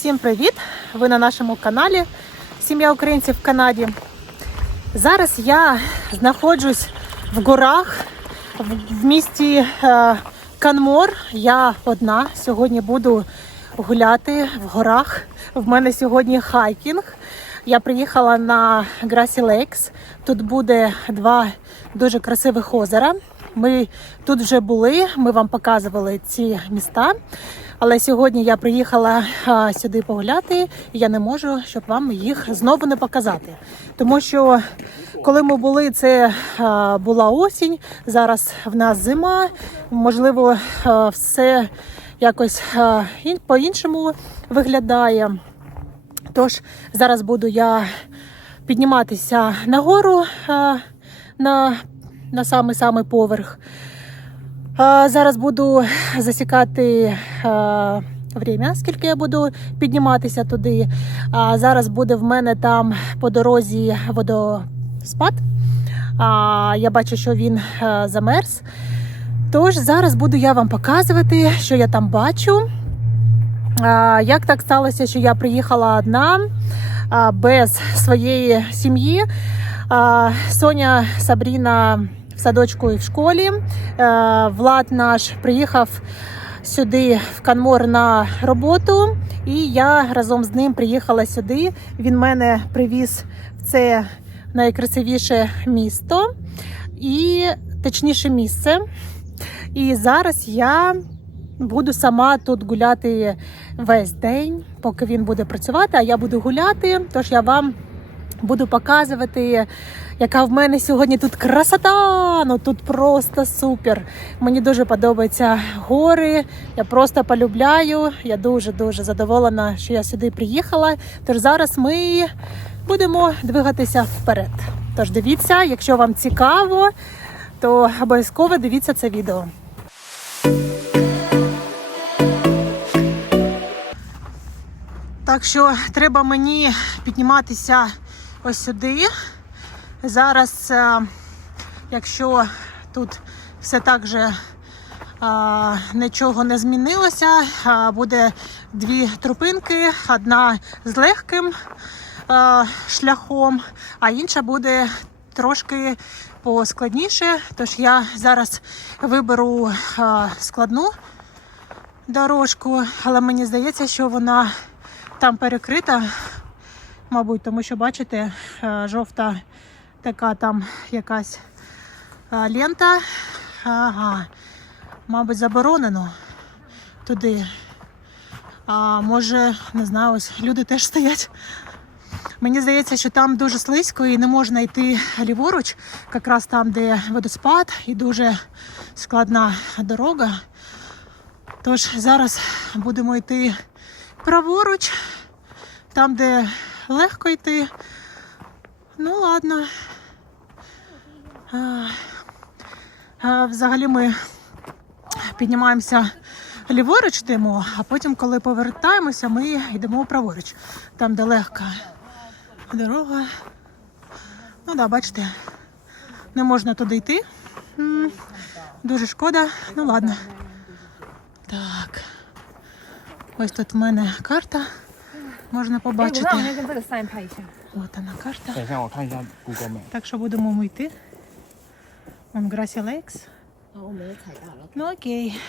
Всім привіт! Ви на нашому каналі Сім'я українців в Канаді. Зараз я знаходжусь в горах в- місті е, Канмор. Я одна сьогодні буду гуляти в горах. В мене сьогодні хайкінг. Я приїхала на Грасі Лейкс. Тут буде два дуже красивих озера. Ми тут вже були, ми вам показували ці міста. Але сьогодні я приїхала сюди погуляти, і я не можу, щоб вам їх знову не показати. Тому що коли ми були, це була осінь, зараз в нас зима. Можливо, все якось по-іншому виглядає. Тож зараз буду я підніматися нагору на, на самий самий поверх. А, зараз буду засікати а, скільки я буду підніматися туди. А зараз буде в мене там по дорозі водоспад. А, я бачу, що він замерз. Тож зараз буду я вам показувати, що я там бачу. А, Як так сталося, що я приїхала одна а, без своєї сім'ї? А, Соня Сабріна в садочку і в школі. Е, Влад наш приїхав сюди в Канмор на роботу, і я разом з ним приїхала сюди. Він мене привіз в це найкрасивіше місто і точніше місце. І зараз я буду сама тут гуляти весь день, поки він буде працювати, а я буду гуляти. Тож я вам буду показувати, яка в мене сьогодні тут красота. Ну тут просто супер. Мені дуже подобаються гори. Я просто полюбляю. Я дуже дуже задоволена, що я сюди приїхала. Тож зараз ми будемо двигатися вперед. Тож дивіться, якщо вам цікаво, то обов'язково дивіться це відео. Так що треба мені підніматися ось сюди. Зараз, е, якщо тут все так же а, нічого не змінилося, а, буде дві тропинки, одна з легким шляхом, а інша буде трошки поскладніше. Тож я зараз виберу складну дорожку, але мені здається, що вона там перекрита, мабуть, тому що, бачите, е, жовта така там якась е, лента. Ага, мабуть, заборонено туди. А може, не знаю, ось люди теж стоять. Мені здається, що там дуже слизько і не можна йти ліворуч, якраз там, де водоспад і дуже складна дорога. Тож зараз будемо йти праворуч, там, де легко йти. Ну, ладно. Взагалі ми піднімаємося ліворуч йдемо, а потім, коли повертаємося, ми йдемо праворуч, там, де легка дорога. Ну да, бачите, не можна туди йти. Дуже шкода. Ну ладно. Так. Ось тут в мене карта Можна 哎，我 побачити. 让我先跟这个 sign 拍一下。 От вона карта. 等一下，我看一下 Google Map。 Так що будемо ми йти. Вон Грасі Лейкс. 好，我们又踩到了。 Ну окей.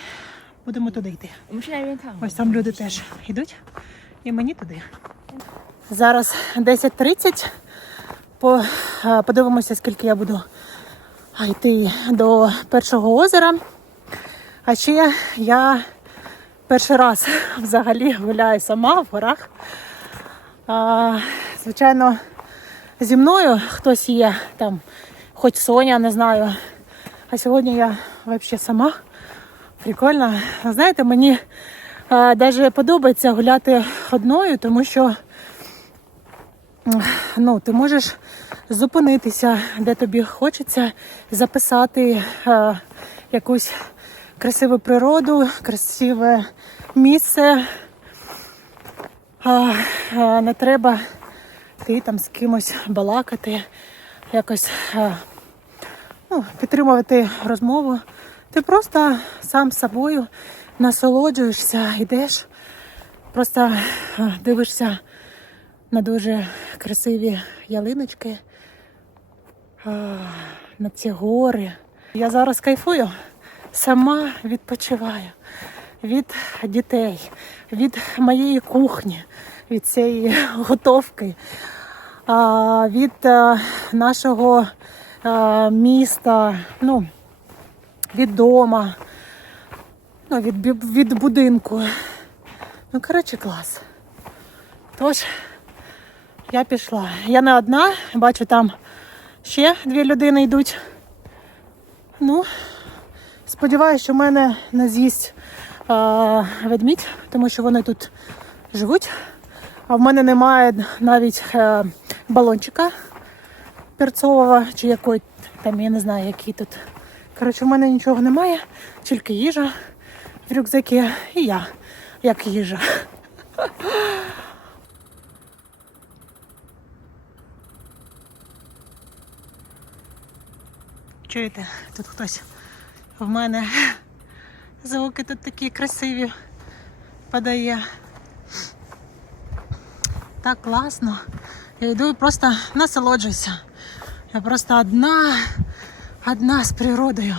Будемо туди йти. 我们去那边看。 Ось там люди теж йдуть. І мені туди. Зараз 10.30. По, е, подивимося, скільки я буду а, йти до першого озера. А ще я перший раз взагалі гуляю сама в горах. А, звичайно, зі мною хтось є там, хоч Соня, не знаю. А сьогодні я взагалі сама. Прикольно. Знаєте, мені навіть подобається гуляти одною, тому що ну, ти можеш зупинитися, де тобі хочеться записати е, якусь красиву природу, красиве місце. А, а, не треба ти там з кимось балакати, якось е, ну, підтримувати розмову. Ти просто сам собою насолоджуєшся, йдеш Просто дивишся на дуже красиві ялиночки, а, на ці гори. Я зараз кайфую, сама відпочиваю від дітей, від моєї кухні, від цієї готовки, від е, нашого е, міста, ну, від дома, ну, від, від будинку. Ну, коротше, клас. Тож, я пішла. Я не одна, бачу, там ще дві людини йдуть. Ну, сподіваюся, що мене не з'їсть ведмідь, тому що вони тут живуть. А в мене немає навіть е, балончика перцового чи якої там, я не знаю, який тут. Коротше, в мене нічого немає, тільки їжа в рюкзакі і я як їжа. Чуєте, тут хтось в мене звуки тут такі красиві подає. Так класно. Я йду і просто насолоджуюся. Я просто одна, одна з природою.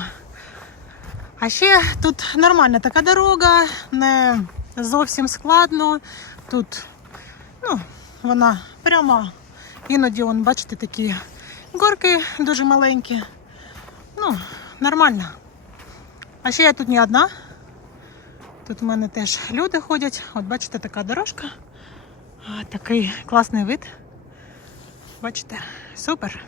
А ще тут нормальна така дорога, не зовсім складно. Тут ну, вона прямо. Іноді, вон, бачите, такі горки дуже маленькі. Ну, нормально. А ще я тут не одна. Тут в мене теж люди ходять. От бачите, така дорожка. Такий класний вид. Бачите, супер.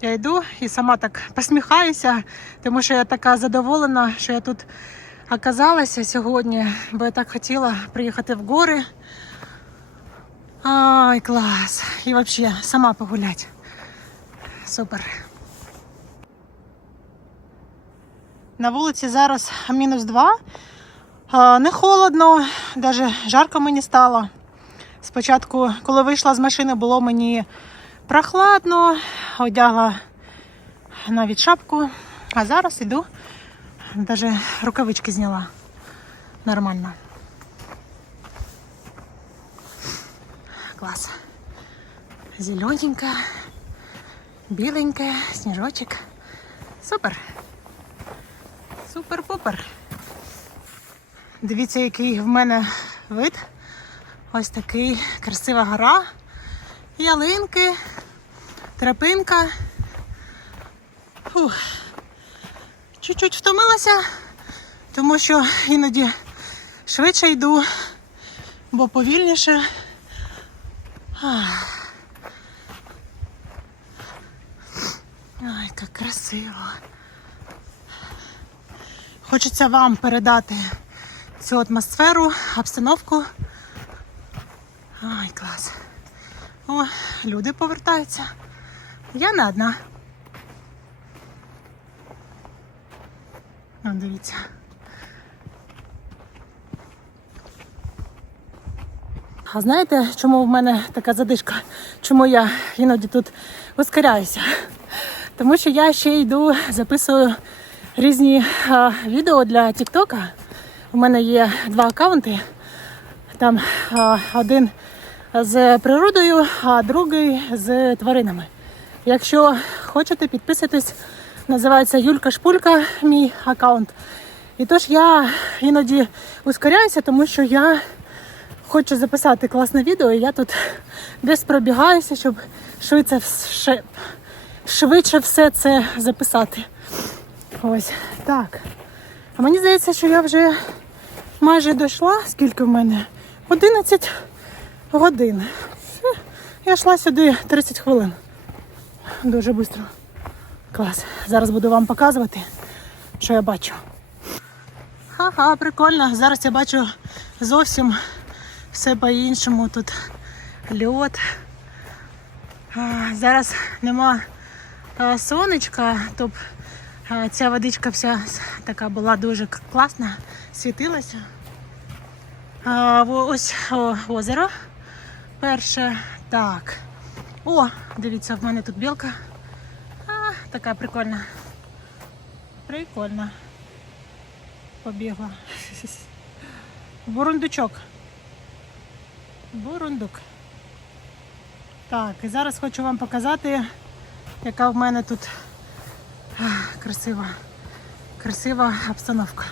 Я йду і сама так посміхаюся, тому що я така задоволена, що я тут оказалася сьогодні, бо я так хотіла приїхати в гори. Ай, клас! І взагалі сама погуляти. Супер. На вулиці зараз мінус два. Не холодно, навіть жарко мені стало. Спочатку, коли вийшла з машини, було мені прохладно, одягла навіть шапку, а зараз іду, навіть рукавички зняла. Нормально. Клас. Зелененька, біленька, сніжочок. Супер. Супер-пупер. Дивіться, який в мене вид. Ось такий красива гора. Ялинки, тропинка. Чуть-чуть втомилася, тому що іноді швидше йду, бо повільніше. Ай, як красиво. Хочеться вам передати цю атмосферу, обстановку. Ай, клас. О, люди повертаються. Я не одна. О, дивіться. А знаєте, чому в мене така задишка? Чому я іноді тут ускоряюся? Тому що я ще йду, записую різні а, відео для Тіктока. У мене є два аккаунти. Там а, один з природою, а другий з тваринами. Якщо хочете, підписуйтесь. Називається Юлька Шпулька, мій аккаунт. І тож я іноді ускоряюся, тому що я хочу записати класне відео, і я тут десь пробігаюся, щоб швидше, швидше все це записати. Ось так. А мені здається, що я вже майже дійшла. Скільки в мене? 11 годин. Я йшла сюди 30 хвилин. Дуже швидко. Клас. Зараз буду вам показувати, що я бачу. Ха-ха, прикольно. Зараз я бачу зовсім все по-іншому. Тут льот. Зараз нема а, сонечка, тобто ця водичка вся така була дуже класна, світилася. Ось озеро перше. Так. О, дивіться, в мене тут білка. А, така прикольна. Прикольна. Побігла. Бурундучок. Бурундук. Так, і зараз хочу вам показати, яка в мене тут красива, красива обстановка.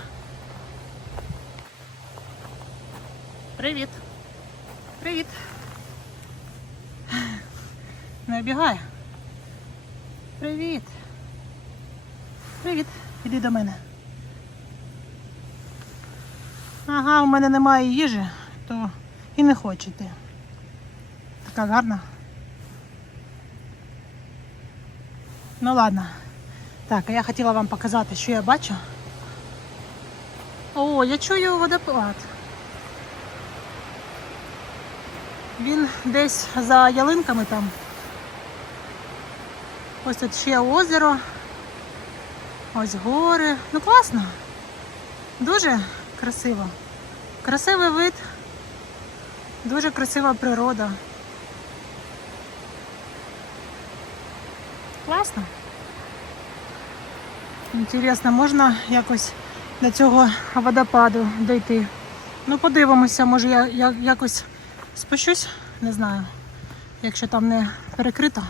Привіт. Привіт. Не обігай. Привіт. Привіт. Іди до мене. Ага, у мене немає їжі, то і не хоче йти. Така гарна. Ну ладно. Так, а я хотіла вам показати, що я бачу. О, я чую водопад. Він десь за ялинками там. Ось тут ще озеро. Ось гори. Ну класно. Дуже красиво. Красивий вид. Дуже красива природа. Класно. Інтересно, можна якось до цього водопаду дойти. Ну, подивимося, може я, я якось спущусь, не знаю, якщо там не перекрито.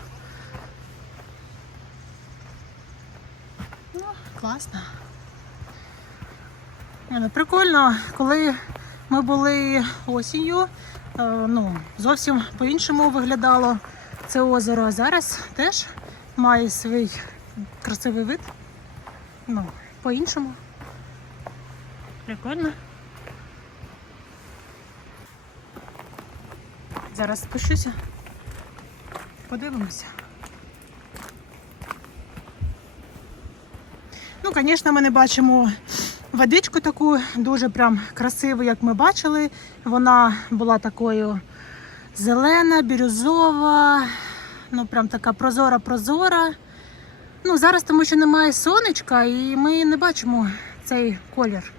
Ну, класно. Ну, Прикольно, коли ми були осінню, е, ну, зовсім по-іншому виглядало це озеро. А зараз теж має свій красивий вид. Ну, по-іншому. Прикольно. Зараз спущуся. Подивимося. Ну, звісно, ми не бачимо водичку таку дуже прям красиву, як ми бачили. Вона була такою зелена, бірюзова, ну прям така прозора-прозора. Ну, зараз тому що немає сонечка і ми не бачимо цей колір.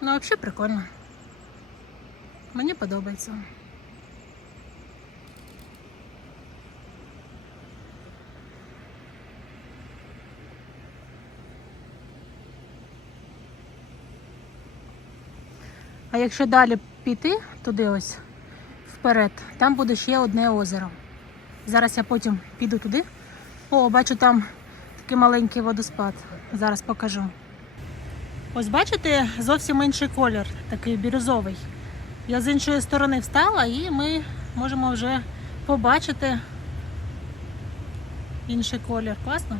Ну, взагалі прикольно. Мені подобається. А якщо далі піти туди ось вперед, там буде ще одне озеро. Зараз я потім піду туди. О, бачу там такий маленький водоспад. Зараз покажу. Ось бачите, зовсім інший колір, такий бірюзовий. Я з іншої сторони встала і ми можемо вже побачити інший колір. Класно?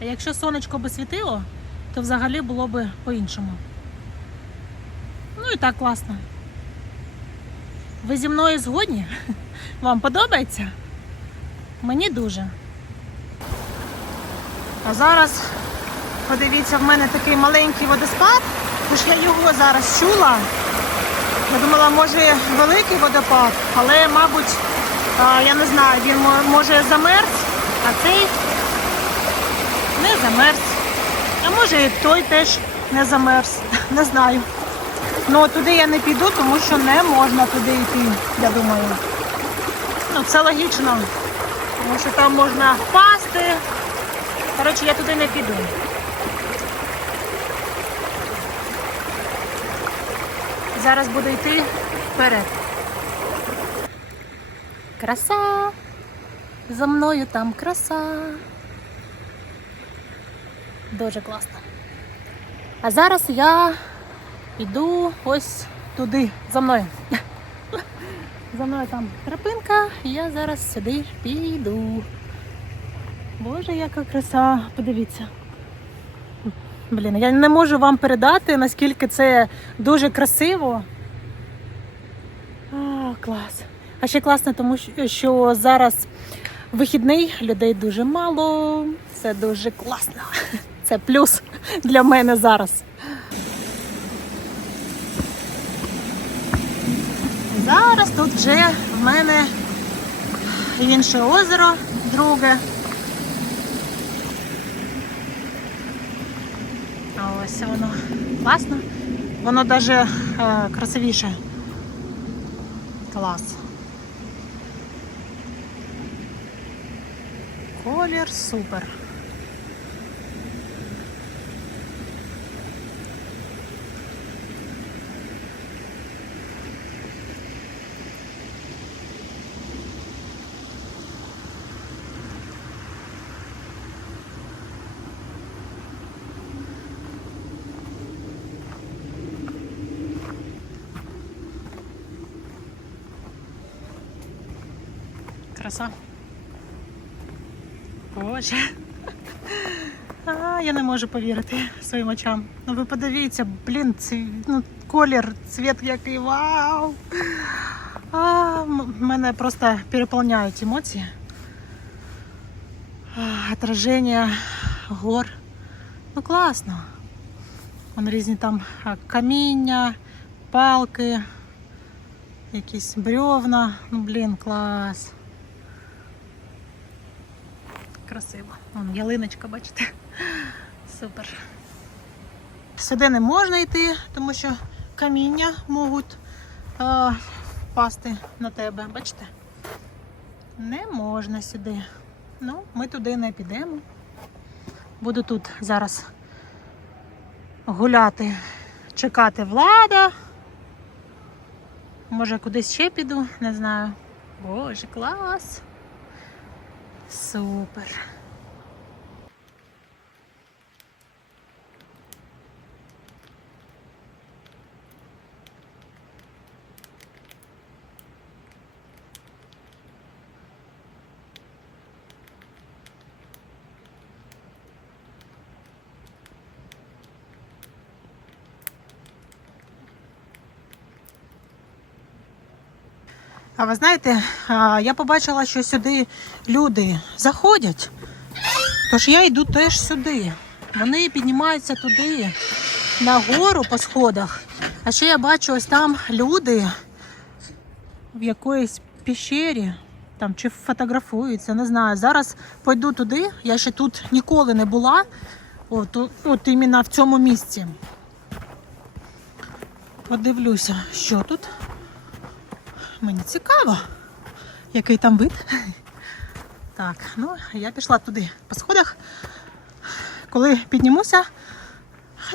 А якщо сонечко би світило, то взагалі було б по-іншому. Ну і так класно. Ви зі мною згодні? Вам подобається? Мені дуже. А зараз подивіться, в мене такий маленький водоспад, тож я його зараз чула. Я думала, може великий водопад, але, мабуть, я не знаю, він може замерз, а цей не замерз. А може і той теж не замерз. Не знаю. Ну туди я не піду, тому що не можна туди йти, я думаю. Ну, це логічно. Тому що там можна впасти. Коротше, я туди не піду. Зараз буду йти вперед. Краса. За мною там краса. Дуже класно. А зараз я йду ось туди, за мною. За мною там тропинка, і я зараз сюди піду. Боже, яка краса, подивіться. Блін, я не можу вам передати, наскільки це дуже красиво. А, клас. А ще класно, тому що- зараз вихідний, людей дуже мало. Це дуже класно. Це плюс для мене зараз. Зараз тут вже в мене інше озеро, друге. Ось воно класно. Воно навіть е, красивіше. Клас. Колір супер. Краса. Боже. А, я не можу повірити своїм очам. Ну ви подивіться, блін, ці, ну, колір, цвіт який вау. А, мене просто переповняють емоції. Отраження гор. Ну класно. Вон різні там каміння, палки, якісь бревна. Ну, блін, клас. Красиво. Вон ялиночка, бачите? Супер. Сюди не можна йти, тому що каміння можуть е, впасти на тебе. Бачите? Не можна сюди. Ну, ми туди не підемо. Буду тут зараз гуляти, чекати влада. Може, кудись ще піду, не знаю. Боже, клас. Супер. Ви знаєте, я побачила, що сюди люди заходять. Тож я йду теж сюди. Вони піднімаються туди, на гору по сходах. А ще я бачу ось там люди в якоїсь пещері. Там чи фотографуються, не знаю. Зараз пойду туди. Я ще тут ніколи не була. От, от іменно в цьому місці. Подивлюся, що тут. Мені цікаво, який там вид. Так, ну я пішла туди по сходах. Коли піднімуся,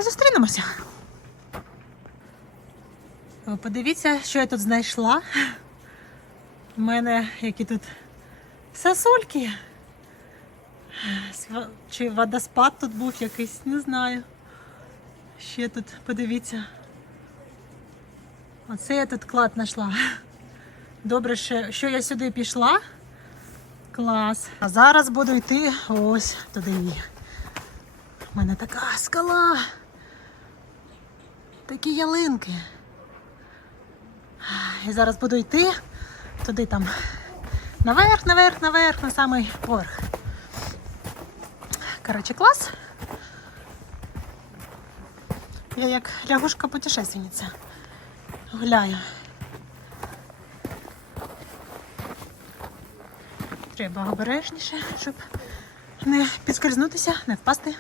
зустрінемося. Подивіться, що я тут знайшла. У мене які тут сосульки. Чи водоспад тут був якийсь, не знаю. Ще тут подивіться. Оце я тут клад знайшла. Добре, що, я сюди пішла. Клас. А зараз буду йти ось туди. У мене така скала. Такі ялинки. І зараз буду йти туди там. Наверх, наверх, наверх, на самий поверх. Коротше, клас. Я як лягушка-путешественниця. Гуляю. Треба обережніше, щоб не підскользнутися, не впасти.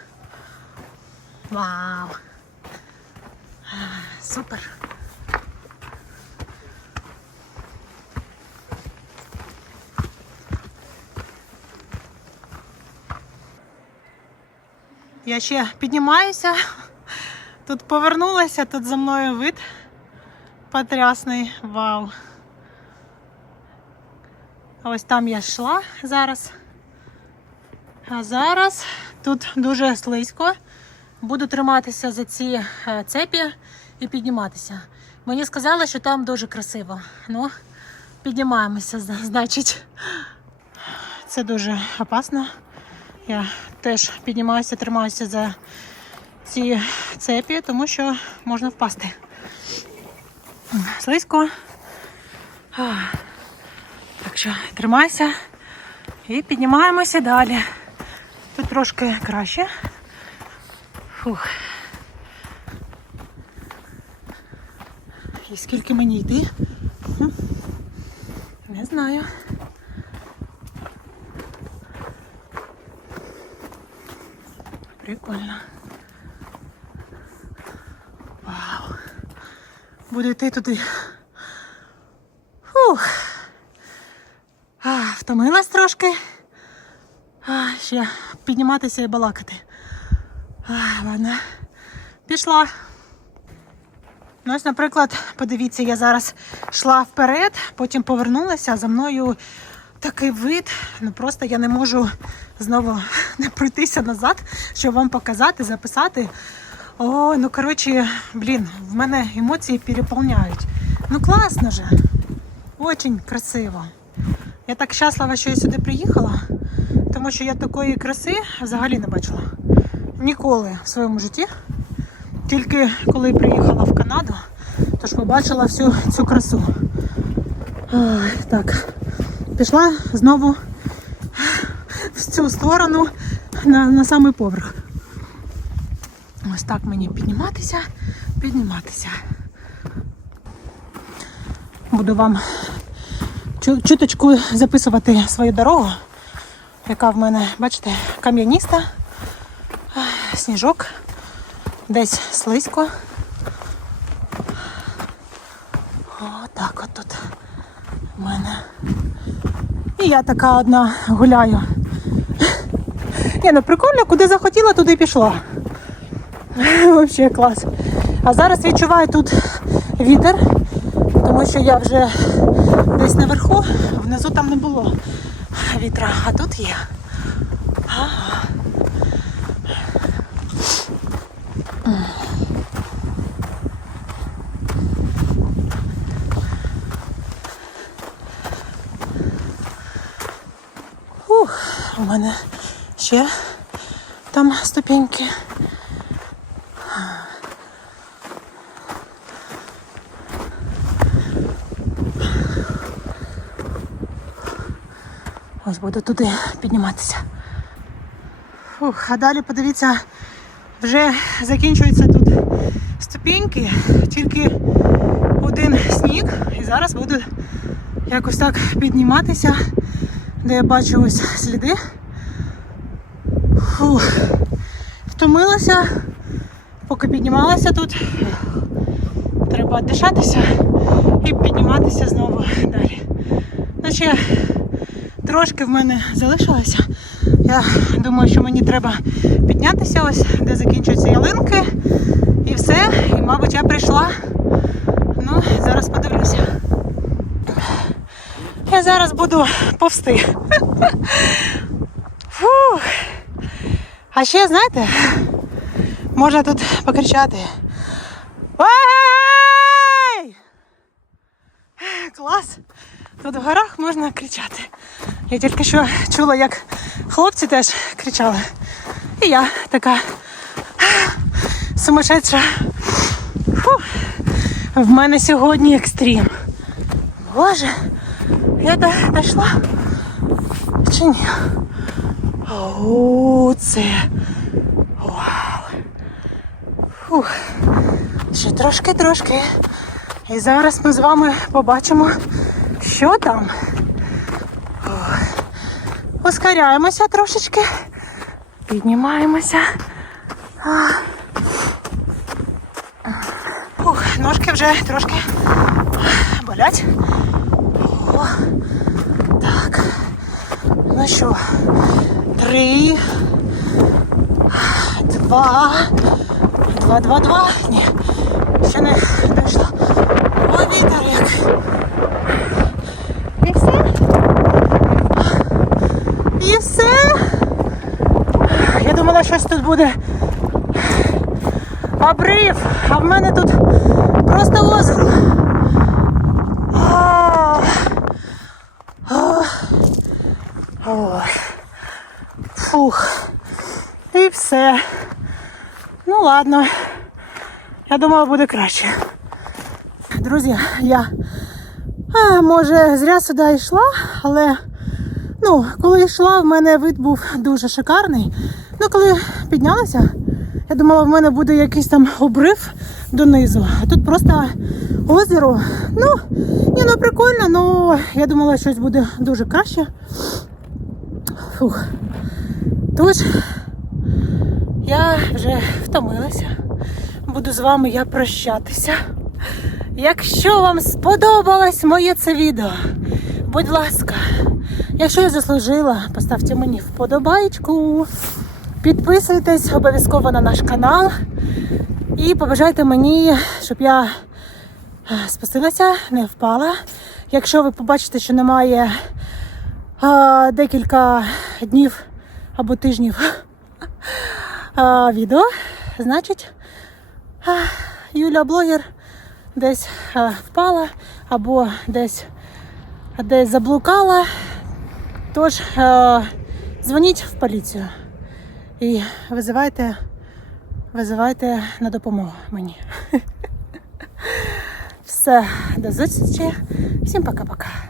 Вау! Супер! Я ще піднімаюся. Тут повернулася, тут за мною вид потрясний. Вау! Ось там я йшла зараз. А зараз тут дуже слизько. Буду триматися за ці е, цепі і підніматися. Мені сказали, що там дуже красиво. Ну, піднімаємося, значить. Це дуже опасно. Я теж піднімаюся, тримаюся за ці цепі, тому що можна впасти. Слизько. Так що тримайся і піднімаємося далі. Тут трошки краще. Фух. І скільки мені йти? Не знаю. Прикольно. Вау. Буду йти туди. Фух. А, втомилась трошки. Ще підніматися і балакати. Ладно. Пішла. Ну, ось, наприклад, подивіться, я зараз йшла вперед, потім повернулася, за мною такий вид. Ну просто я не можу знову не пройтися назад, щоб вам показати, записати. О, ну коротше, блін, в мене емоції переповняють. Ну класно же. Очень красиво. Я так щаслива, що я сюди приїхала, тому що я такої краси взагалі не бачила. Ніколи в своєму житті. Тільки коли приїхала в Канаду, тож побачила всю цю красу. Так, пішла знову в цю сторону на, на самий поверх. Ось так мені підніматися, підніматися. Буду вам чуточку записувати свою дорогу, яка в мене, бачите, кам'яніста, сніжок, десь слизько. Отак от тут в мене. І я така одна гуляю. Ні, ну прикольно, куди захотіла, туди пішла. Взагалі клас. А зараз відчуваю тут вітер, тому що я вже десь наверху, внизу там не було вітра, а тут є. Ага. Ух, у мене ще там ступеньки. Буду туди підніматися. Фух, а далі подивіться, вже закінчуються тут ступеньки, тільки один сніг, і зараз буду якось так підніматися, де я бачу ось сліди. Фух, втомилася, поки піднімалася тут. Треба дишатися і підніматися знову далі. Ще трошки в мене залишилося. Я думаю, що мені треба піднятися ось, де закінчуються ялинки. І все. І, мабуть, я прийшла. Ну, зараз подивлюся. Я зараз буду повсти. Фух. А ще, знаєте, можна тут покричати. Ой! Клас! Тут в горах можна кричати. Я тільки що чула, як хлопці теж кричали. І я така сумасшедша. Фу. В мене сьогодні екстрім. Боже, я дійшла чи ні? О, це. Вау. Фух. Ще трошки-трошки. І зараз ми з вами побачимо, що там. Ускоряємося трошечки. Піднімаємося. А. Ух, ножки вже трошки болять. О, так. Ну що, три, два, два, два, два. Ні, ще не дійшло. О, вітер як. І все? І все? Я думала, щось тут буде обрив, а в мене тут просто озеро. Фух. І все. Ну ладно. Я думала, буде краще. Друзі, я а, може зря сюди йшла, але ну, коли йшла, в мене вид був дуже шикарний. Ну, коли піднялася, я думала, в мене буде якийсь там обрив донизу. А тут просто озеро. Ну, ні, ну прикольно, ну я думала, щось буде дуже краще. Фух. Тож, я вже втомилася. Буду з вами я прощатися. Якщо вам сподобалось моє це відео, будь ласка, якщо я заслужила, поставте мені вподобайку. Підписуйтесь обов'язково на наш канал і побажайте мені, щоб я е, спустилася, не впала. Якщо ви побачите, що немає а, декілька днів або тижнів а, відео, значить а, Юля блогер десь а, впала або десь, десь заблукала. Тож е, дзвоніть в поліцію і визивайте, визивайте на допомогу мені. Все, до зустрічі. Всім пока-пока.